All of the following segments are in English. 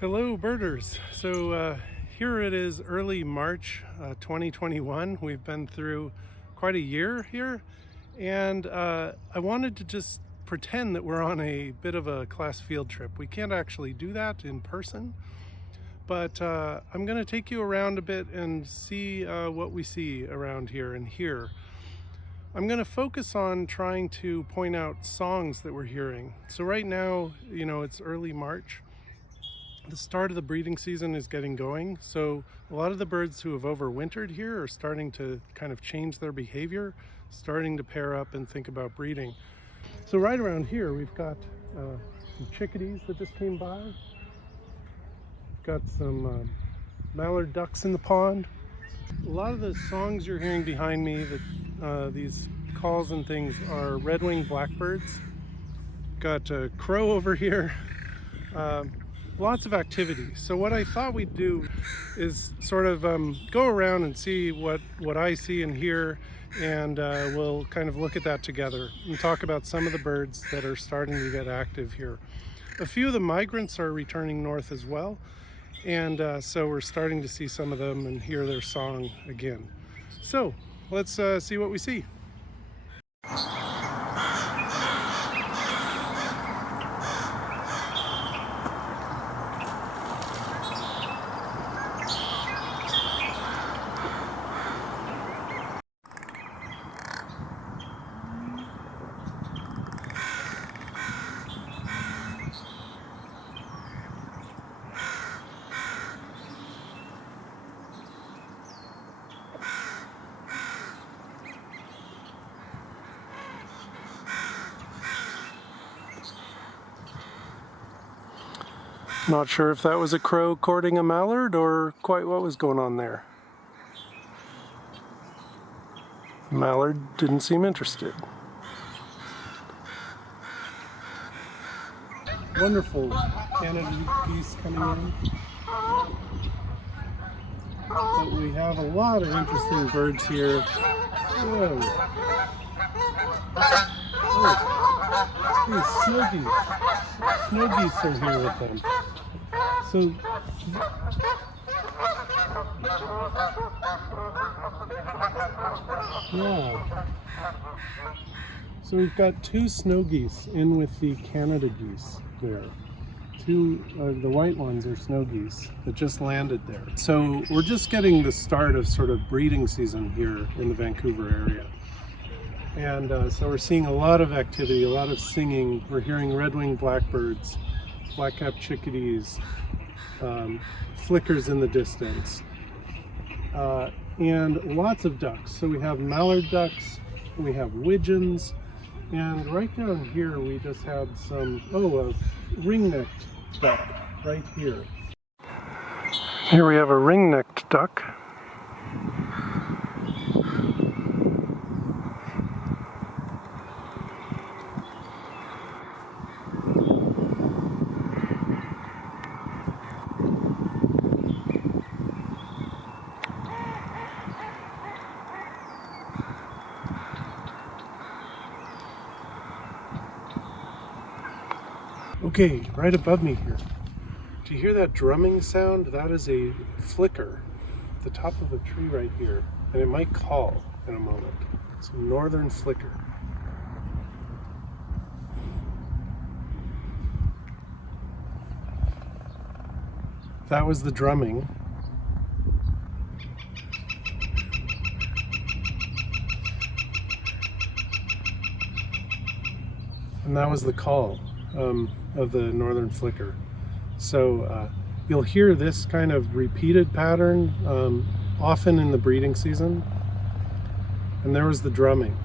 Hello birders. Here it is early March 2021. We've been through quite a year here, and I wanted to just pretend that we're on a bit of a class field trip. We can't actually do that in person, but I'm going to take you around a bit and see what we see around here and here. I'm going to focus on trying to point out songs that we're hearing. So right now, it's early March. The start of the breeding season is getting going, so a lot of the birds who have overwintered here are starting to kind of change their behavior, starting to pair up and think about breeding. So right around here we've got some chickadees that just came by. Got some mallard ducks in the pond. A lot of the songs you're hearing behind me, these calls and things, are red-winged blackbirds. Got a crow over here. Lots of activity. So what I thought we'd do is sort of go around and see what I see and hear, and we'll kind of look at that together and talk about some of the birds that are starting to get active here. A few of the migrants are returning north as well, and so we're starting to see some of them and hear their song again. So let's see what we see. Not sure if that was a crow courting a mallard or quite what was going on there. The mallard didn't seem interested. Wonderful Canada geese coming in. But we have a lot of interesting birds here. Whoa. Oh, these snow geese. Snow geese are here with them. So, yeah. So we've got two snow geese in with the Canada geese there. Two, the white ones are snow geese that just landed there. So we're just getting the start of sort of breeding season here in the Vancouver area. And so we're seeing a lot of activity, a lot of singing. We're hearing red-winged blackbirds, black-capped chickadees, flickers in the distance, and lots of ducks. So we have mallard ducks, we have widgeons, and right down here we just had some, a ring-necked duck right here. Here we have a ring-necked duck. Okay, right above me here. Do you hear that drumming sound? That is a flicker at the top of a tree right here, and it might call in a moment. It's a northern flicker. That was the drumming. And that was the call of the northern flicker. So you'll hear this kind of repeated pattern often in the breeding season. And there was the drumming.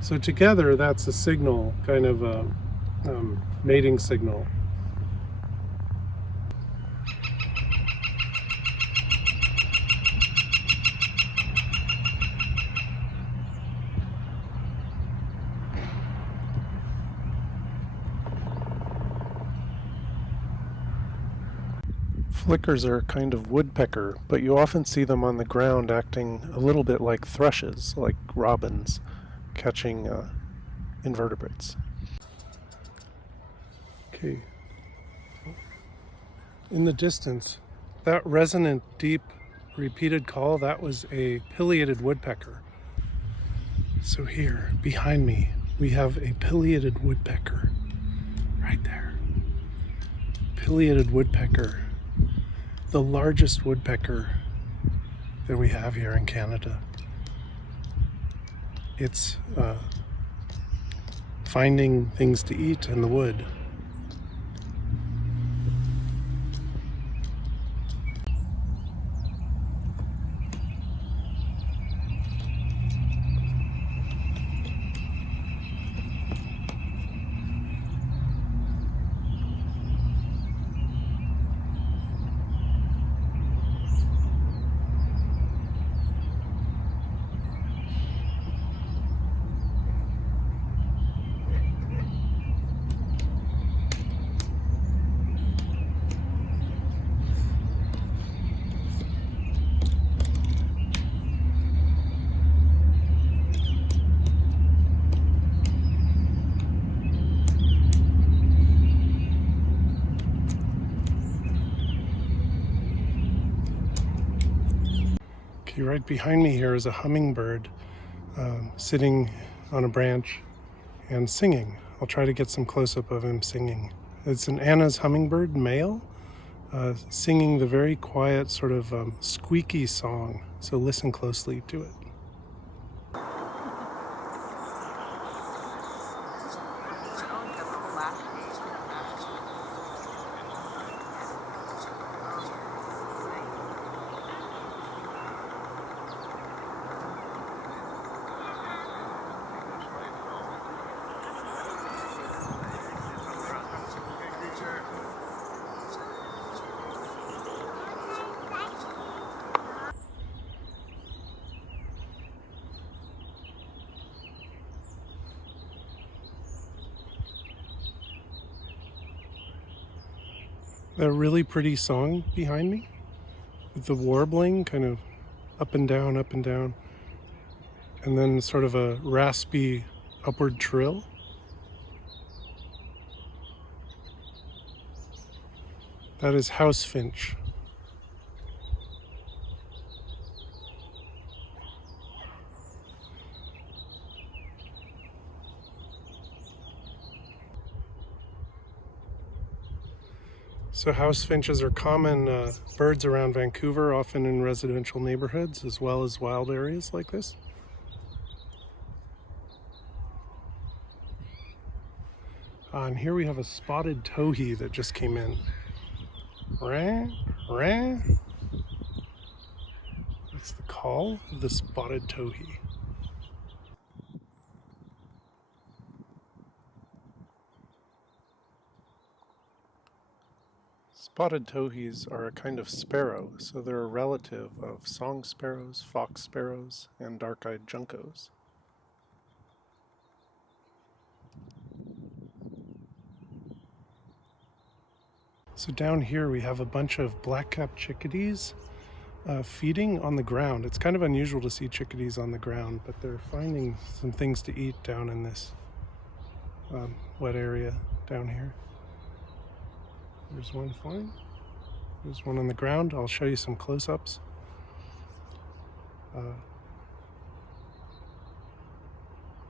So together that's a signal, kind of a mating signal. Flickers are a kind of woodpecker, but you often see them on the ground acting a little bit like thrushes, like robins, catching invertebrates. Okay. In the distance, that resonant, deep, repeated call, that was a pileated woodpecker. So here, behind me, we have a pileated woodpecker. Right there. Pileated woodpecker. The largest woodpecker that we have here in Canada. It's finding things to eat in the wood. Okay, right behind me here is a hummingbird sitting on a branch and singing. I'll try to get some close-up of him singing. It's an Anna's hummingbird, male, singing the very quiet sort of squeaky song. So listen closely to it. That really pretty song behind me with the warbling kind of up and down, and then sort of a raspy upward trill. That is house finch. So house finches are common birds around Vancouver, often in residential neighborhoods as well as wild areas like this. And here we have a spotted towhee that just came in. Rah, rah. That's the call of the spotted towhee. Spotted towhees are a kind of sparrow, so they're a relative of song sparrows, fox sparrows, and dark-eyed junkos. So down here we have a bunch of black-capped chickadees feeding on the ground. It's kind of unusual to see chickadees on the ground, but they're finding some things to eat down in this wet area down here. There's one flying. There's one on the ground. I'll show you some close-ups.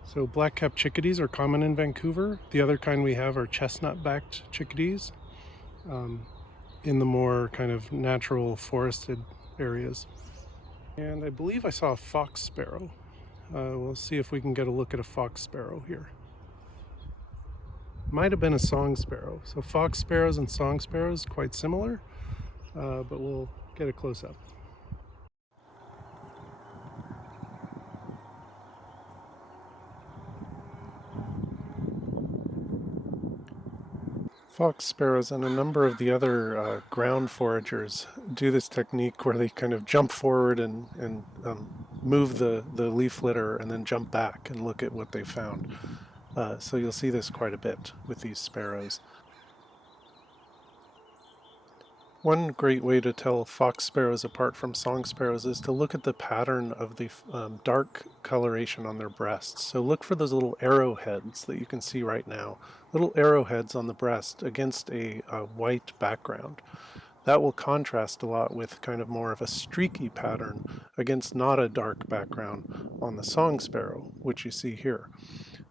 So black-capped chickadees are common in Vancouver. The other kind we have are chestnut-backed chickadees in the more kind of natural forested areas. And I believe I saw a fox sparrow. We'll see if we can get a look at a fox sparrow here. Might have been a song sparrow. So fox sparrows and song sparrows, quite similar, but we'll get a close-up. Fox sparrows and a number of the other ground foragers do this technique where they kind of jump forward and move the leaf litter and then jump back and look at what they found. So you'll see this quite a bit with these sparrows. One great way to tell fox sparrows apart from song sparrows is to look at the pattern of the dark coloration on their breasts. So look for those little arrowheads that you can see right now, little arrowheads on the breast against a white background. That will contrast a lot with kind of more of a streaky pattern against not a dark background on the song sparrow, which you see here.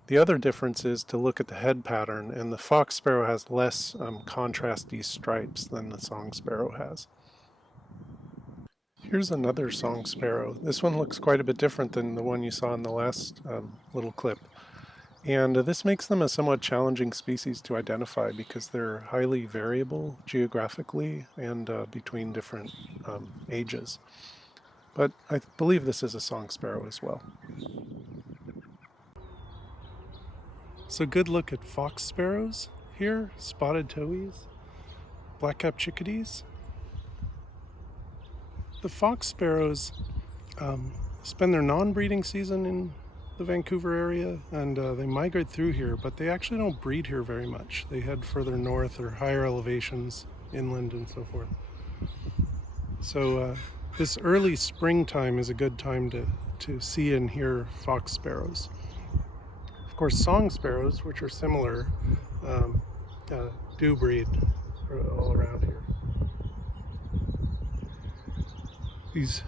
The other difference is to look at the head pattern, and the fox sparrow has less contrasty stripes than the song sparrow has. Here's another song sparrow. This one looks quite a bit different than the one you saw in the last little clip. And this makes them a somewhat challenging species to identify because they're highly variable geographically and between different ages. But I believe this is a song sparrow as well. So good look at fox sparrows here, spotted towhees, black-capped chickadees. The fox sparrows spend their non-breeding season in the Vancouver area, and they migrate through here, but they actually don't breed here very much. They head further north or higher elevations, inland and so forth. So this early springtime is a good time to see and hear fox sparrows. Of course, song sparrows, which are similar, do breed all around here. These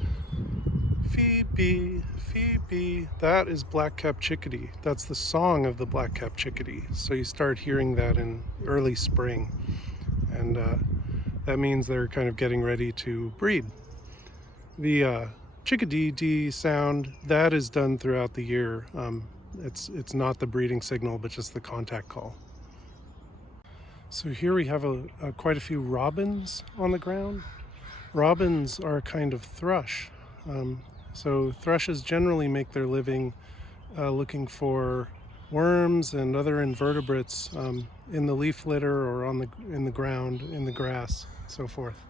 Phoebe, Phoebe, that is black-capped chickadee. That's the song of the black-capped chickadee. So you start hearing that in early spring, and that means they're kind of getting ready to breed. The chickadee sound, that is done throughout the year. It's not the breeding signal, but just the contact call. So here we have quite a few robins on the ground. Robins are a kind of thrush. So thrushes generally make their living looking for worms and other invertebrates in the leaf litter or in the ground, in the grass, so forth.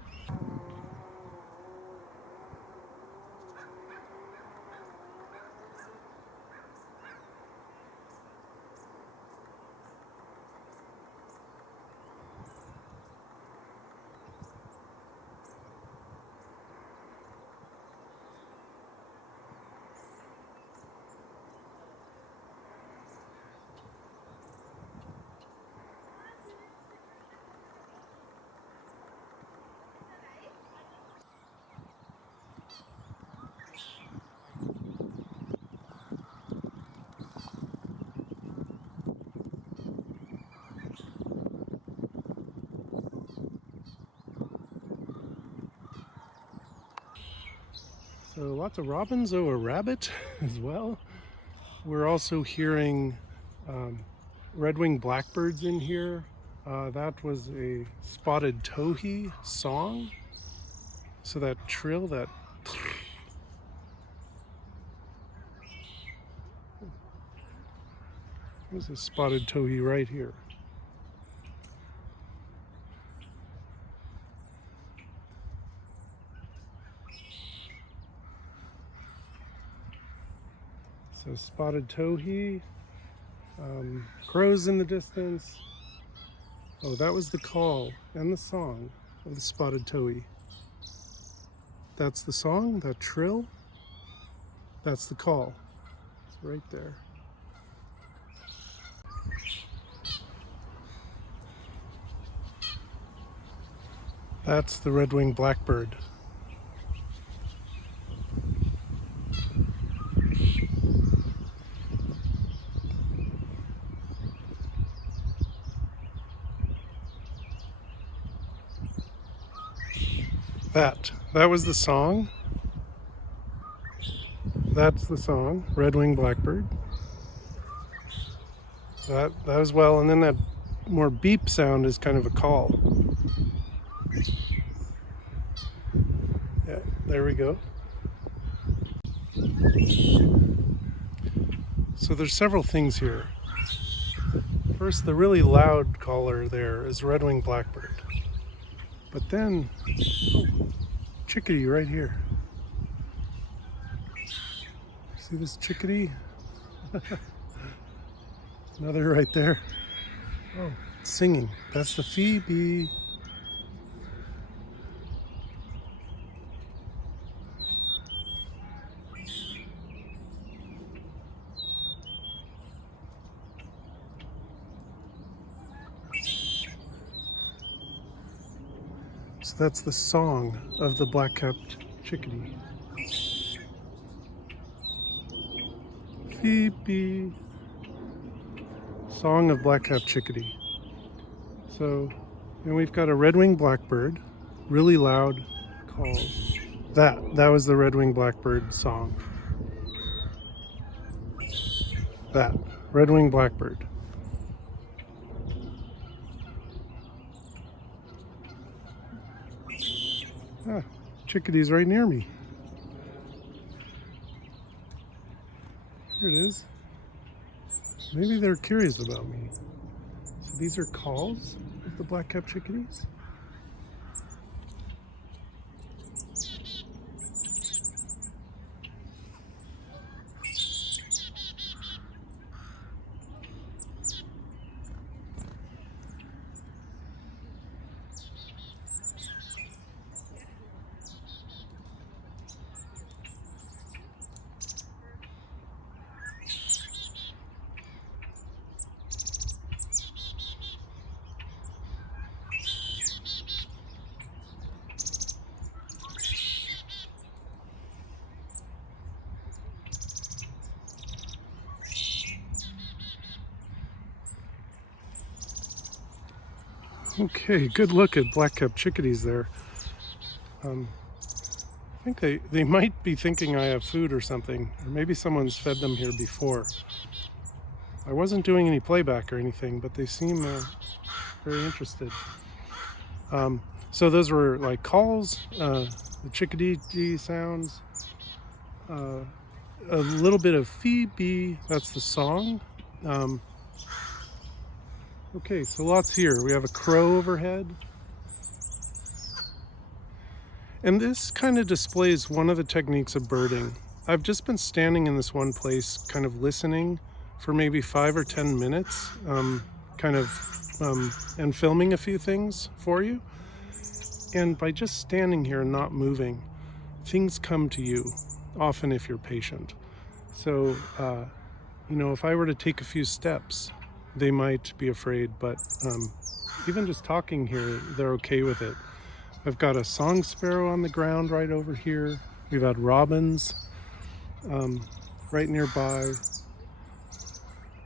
So lots of robins, a rabbit as well. We're also hearing red-winged blackbirds in here. That was a spotted towhee song. So that trill, that there's a spotted towhee right here. So spotted towhee, crows in the distance. Oh, that was the call and the song of the spotted towhee. That's the song, that trill. That's the call. It's right there. That's the red-winged blackbird. That was the song. That's the song, red-winged blackbird. That as well, and then that more beep sound is kind of a call. Yeah, there we go. So there's several things here. First, the really loud caller there is red-winged blackbird. But then, chickadee right here. See this chickadee? Another right there. Oh, it's singing. That's the Phoebe. So that's the song of the black-capped chickadee. Phoebe. Song of black-capped chickadee. So, and we've got a red-winged blackbird, really loud calls. That was the red-winged blackbird song. That red-winged blackbird. Ah, chickadee's right near me. Here it is. Maybe they're curious about me. So these are calls of the black-capped chickadees. Okay, good look at black-capped chickadees there. I think they might be thinking I have food or something, or maybe someone's fed them here before. I wasn't doing any playback or anything, but they seem very interested. So those were like calls, the chickadee sounds, a little bit of Phoebe, that's the song. Okay, so lots here. We have a crow overhead. And this kind of displays one of the techniques of birding. I've just been standing in this one place, kind of listening for maybe 5 or 10 minutes, and filming a few things for you. And by just standing here and not moving, things come to you, often if you're patient. So, if I were to take a few steps, they might be afraid, but even just talking here, they're okay with it. I've got a song sparrow on the ground right over here. We've had robins right nearby.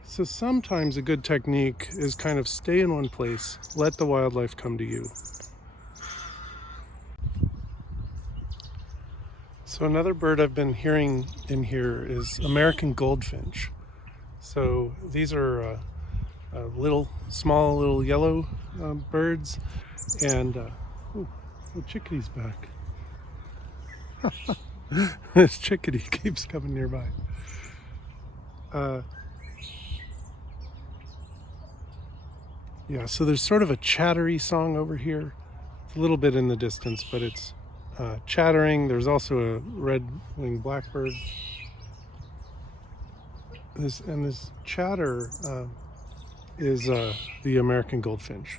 So sometimes a good technique is kind of stay in one place, let the wildlife come to you. So another bird I've been hearing in here is American goldfinch. So these are small little yellow birds, and the chickadee's back. This chickadee keeps coming nearby. Yeah, so there's sort of a chattery song over here. It's a little bit in the distance, but it's chattering. There's also a red-winged blackbird. This chatter is the American goldfinch.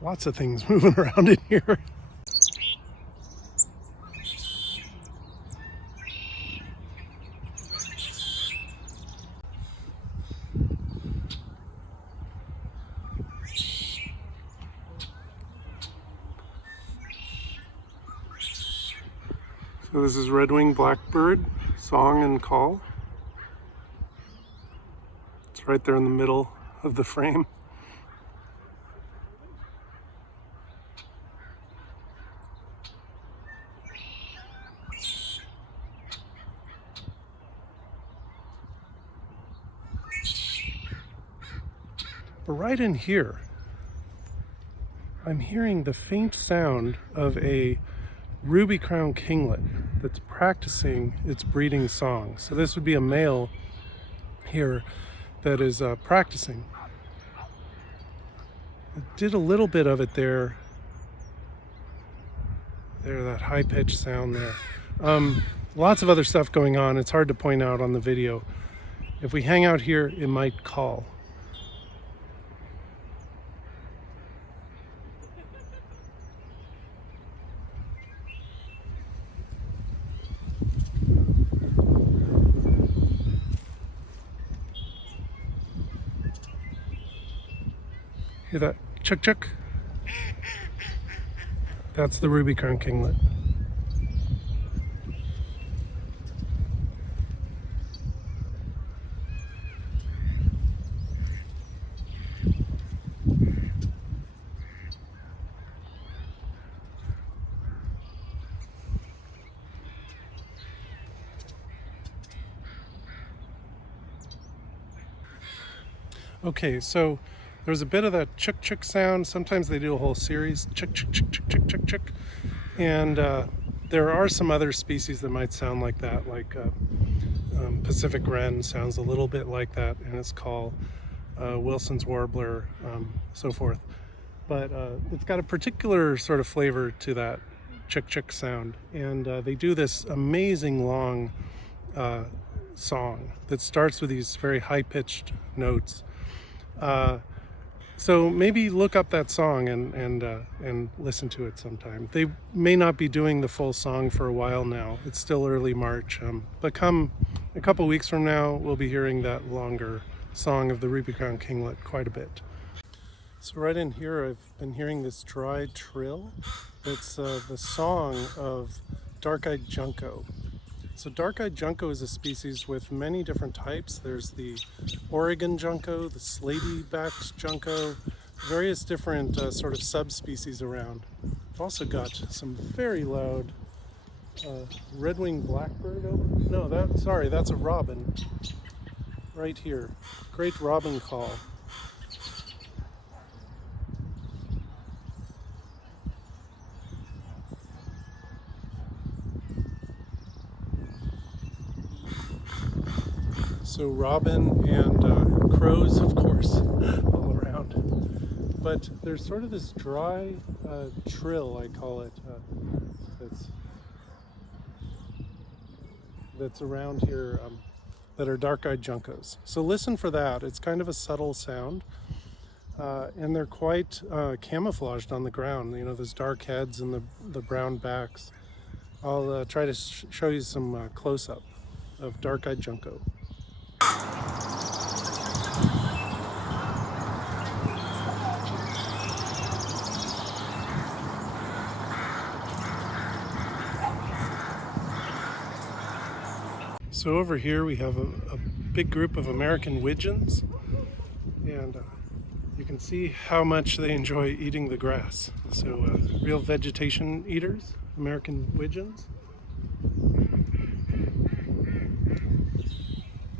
Lots of things moving around in here. So this is red-winged blackbird, song and call. It's right there in the middle of the frame. But right in here, I'm hearing the faint sound of a ruby-crowned kinglet that's practicing its breeding song. So this would be a male here that is practicing. I did a little bit of it there. That high-pitched sound there. Lots of other stuff going on. It's hard to point out on the video. If we hang out here, it might call. Hear that? Chuk chuk. That's the ruby-crowned kinglet. Okay, so there's a bit of that chuk chuk sound. Sometimes they do a whole series, chuk chuk chuk chuk chuk chuk chuk. And there are some other species that might sound like that, like Pacific wren sounds a little bit like that in its call, Wilson's warbler, so forth. But it's got a particular sort of flavor to that chuk chuk sound, and they do this amazing long song that starts with these very high-pitched notes. So maybe look up that song and listen to it sometime. They may not be doing the full song for a while now. It's still early March, but come a couple weeks from now, we'll be hearing that longer song of the ruby-crowned kinglet quite a bit. So right in here, I've been hearing this dry trill. It's the song of dark-eyed junco. So dark-eyed junco is a species with many different types. There's the Oregon junco, the slaty-backed junco, various different sort of subspecies around. I've also got some very loud red-winged blackbird over. No, that's a robin right here. Great robin call. So robin and crows, of course, all around. But there's sort of this dry trill, I call it, that's around here that are dark-eyed juncos. So listen for that. It's kind of a subtle sound, and they're quite camouflaged on the ground. You know, those dark heads and the brown backs. I'll try to show you some close-up of dark-eyed junco. So over here we have a big group of American widgeons, and you can see how much they enjoy eating the grass. So real vegetation eaters, American widgeons.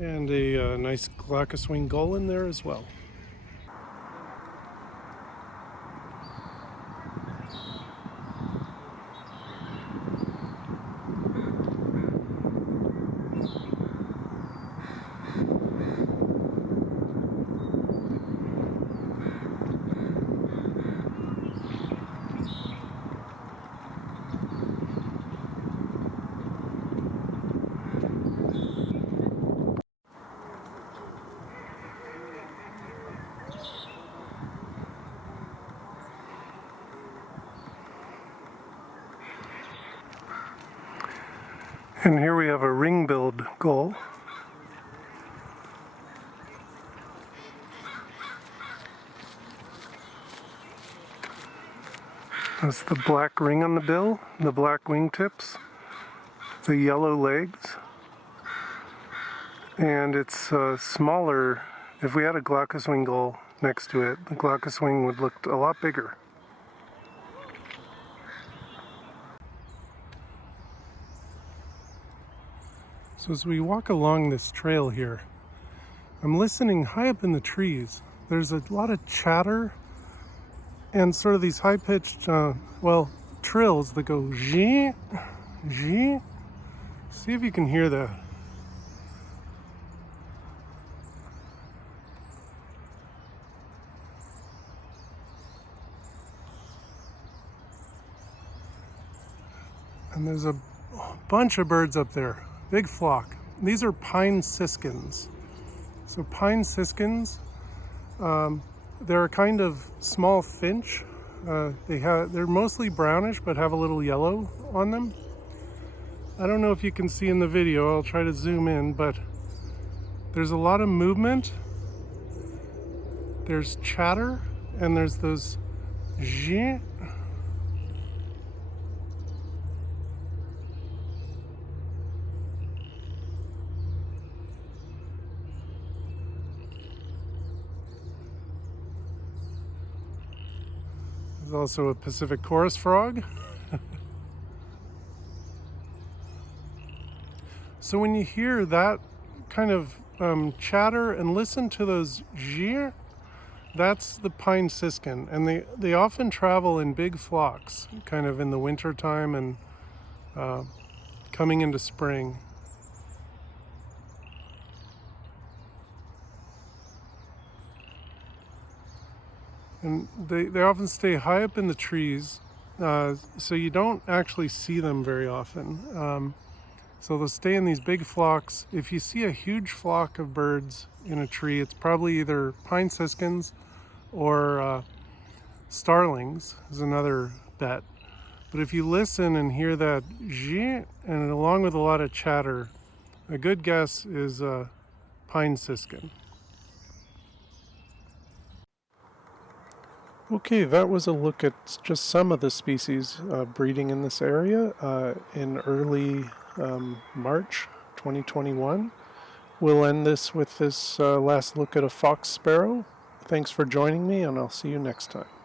And a nice glaucous-winged gull in there as well. And here we have a ring-billed gull. That's the black ring on the bill, the black wingtips, the yellow legs, and it's smaller. If we had a glaucous-winged gull next to it, the glaucous-wing would look a lot bigger. So as we walk along this trail here, I'm listening high up in the trees. There's a lot of chatter and sort of these high-pitched, trills that go zhee, zhee. See if you can hear that. And there's a bunch of birds up there. Big flock. These are pine siskins. So pine siskins, they're a kind of small finch. They're mostly brownish but have a little yellow on them. I don't know if you can see in the video, I'll try to zoom in, but there's a lot of movement. There's chatter and there's those zh. There's also a Pacific chorus frog. So when you hear that kind of chatter and listen to those zh, that's the pine siskin, and they often travel in big flocks, kind of in the winter time and coming into spring. And they often stay high up in the trees, so you don't actually see them very often. So they'll stay in these big flocks. If you see a huge flock of birds in a tree, it's probably either pine siskins or starlings is another bet. But if you listen and hear that zh, and along with a lot of chatter, a good guess is pine siskin. Okay, that was a look at just some of the species breeding in this area in early March 2021. We'll end this with this last look at a fox sparrow. Thanks for joining me, and I'll see you next time.